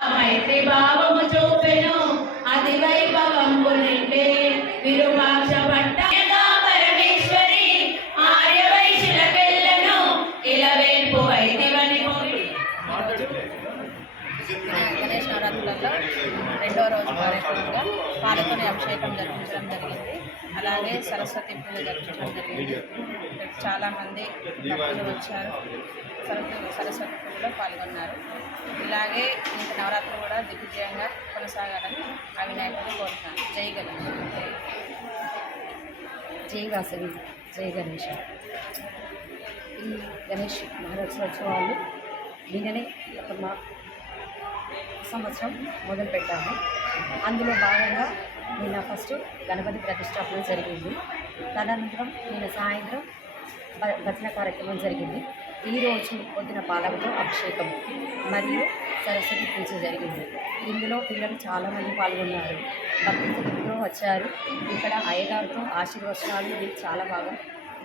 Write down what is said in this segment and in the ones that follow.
మైత్రి భావము చూపెను అది వైభవంబు నిండే విరూపాక్ష పట్ట పరమేశ్వరి ఆర్య వైశ్యులకెల్లను ఇలవేల్పు వైదివని గణేష్ నవరాత్రులలో రెండో రోజు పాలకొని అభిషేకం జరిపించడం జరిగింది. అలాగే సరస్వతి పూజ జరిపించడం జరిగింది. చాలామంది భక్తులు వచ్చారు. సరస్వతి సరస్వతి పూజలో పాల్గొన్నారు. ఇలాగే ఇంత నవరాత్రులు కూడా దిగ్విజయంగా కొనసాగాలని ఆ వినాయకుడిని జై గణేష్. జై వాసవి. జై గణేష్. ఈ గణేష్ మహోత్సవాలు నిన్ననే ఒక మా సంవత్సరం మొదలుపెట్టాము. అందులో భాగంగా నిన్న ఫస్ట్ గణపతి ప్రతిష్టాపన జరిగింది. తదనంతరం నిన్న సాయంత్రం భజన కార్యక్రమం జరిగింది. ఈరోజు పొద్దున పాలకతో అభిషేకం మరియు సరస్వతి పూజ జరిగింది. ఇందులో పిల్లలు చాలామంది పాల్గొన్నారు. భక్తులతో వచ్చారు. ఇక్కడ అయ్యగారితో ఆశీర్వచనాలు ఇవి చాలా బాగా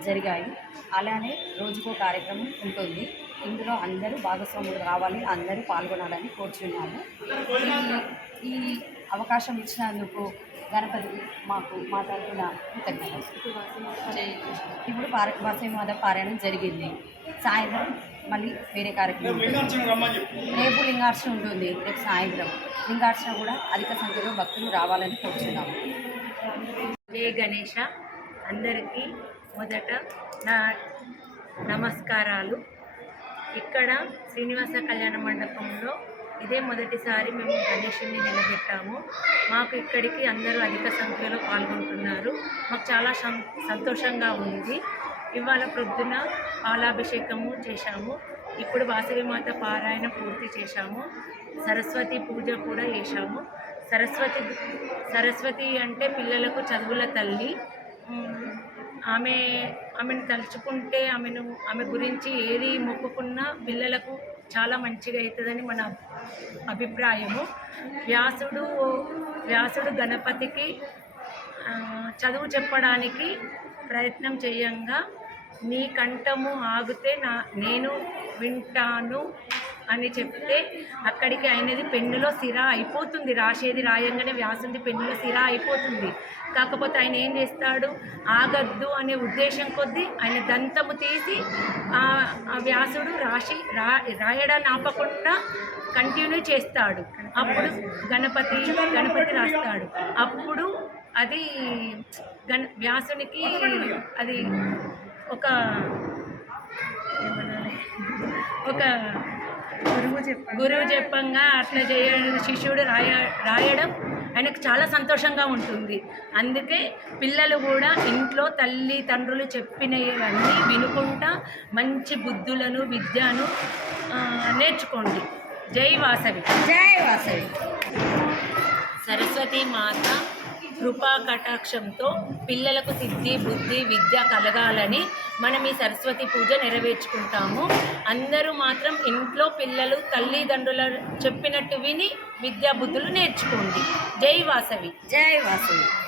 జరిగాయి. అలానే రోజుకో కార్యక్రమం ఉంటుంది. ఇందులో అందరూ భాగస్వాములు రావాలి అందరూ పాల్గొనాలని కోరుచున్నాము. ఈ ఈ అవకాశం ఇచ్చినందుకు గణపతికి మాకు మా తరఫున కృతజ్ఞతలు. జై ఇప్పుడు పార వాసవిమాత పారాయణం జరిగింది. సాయంత్రం మళ్ళీ వేరే కార్యక్రమం. రేపు లింగార్చన ఉంటుంది. రేపు సాయంత్రం. లింగార్చన కూడా అధిక సంఖ్యలో భక్తులు రావాలని కోరుచున్నాము జయ గణేష. అందరికీ మొదట నా నమస్కారాలు. ఇక్కడ శ్రీనివాస కళ్యాణ మండపంలో ఇదే మొదటిసారి మేము గణేషుని నిలబెట్టాము. మాకు ఇక్కడికి అందరూ అధిక సంఖ్యలో పాల్గొంటున్నారు. మాకు చాలా సం- సంతోషంగా ఉంది. ఇవాళ ప్రొద్దున పాలాభిషేకము చేశాము. ఇప్పుడు వాసవి మాత పారాయణ పూర్తి చేశాము. సరస్వతి పూజ కూడా చేశాము. సరస్వతి సరస్వతి అంటే పిల్లలకు చదువుల తల్లి. ఆమె ఆమెను తలుచుకుంటే ఆమెను ఆమె గురించి ఏది మొక్కుకున్నా పిల్లలకు చాలా మంచిగా అవుతుందని మన అభిప్రాయము. వ్యాసుడు వ్యాసుడు గణపతికి చదువు చెప్పడానికి ప్రయత్నం చేయంగా. నీ కంఠము ఆగితే నా నేను వింటాను. అని చెప్తే అక్కడికి అయినది పెన్నులో సిరా అయిపోతుంది. రాసేది రాయంగానే వ్యాసుంది పెన్నులో సిరా అయిపోతుంది. కాకపోతే ఆయన ఏం చేస్తాడు? ఆగద్దు అనే ఉద్దేశం కొద్దీ ఆయన దంతము తీసి ఆ వ్యాసుడు రాసి రా రాయడాన్ని ఆపకుండా కంటిన్యూ చేస్తాడు. అప్పుడు గణపతి గణపతి రాస్తాడు. అప్పుడు అది గణ వ్యాసునికి అది ఒక ఒక గురువు చెప్ప గురువు చెప్పంగా అట్లా చేయడం శిష్యుడు రాయ రాయడం ఆయనకు చాలా సంతోషంగా ఉంటుంది. అందుకే పిల్లలు కూడా ఇంట్లో తల్లి తండ్రులు చెప్పినవన్నీ వినుకుంటా మంచి బుద్ధులను విద్యను నేర్చుకోండి. జై వాసవి. జై వాసవి. సరస్వతి మాత కృపా కటాక్షంతో పిల్లలకు సిద్ధి బుద్ధి విద్య కలగాలని మనం ఈ సరస్వతి పూజ నెరవేర్చుకుంటాము. అందరూ మాత్రం ఇంట్లో పిల్లలు తల్లిదండ్రుల చెప్పినట్టు విని విద్యా బుద్ధులు నేర్చుకోండి. జై వాసవి. జై వాసవి.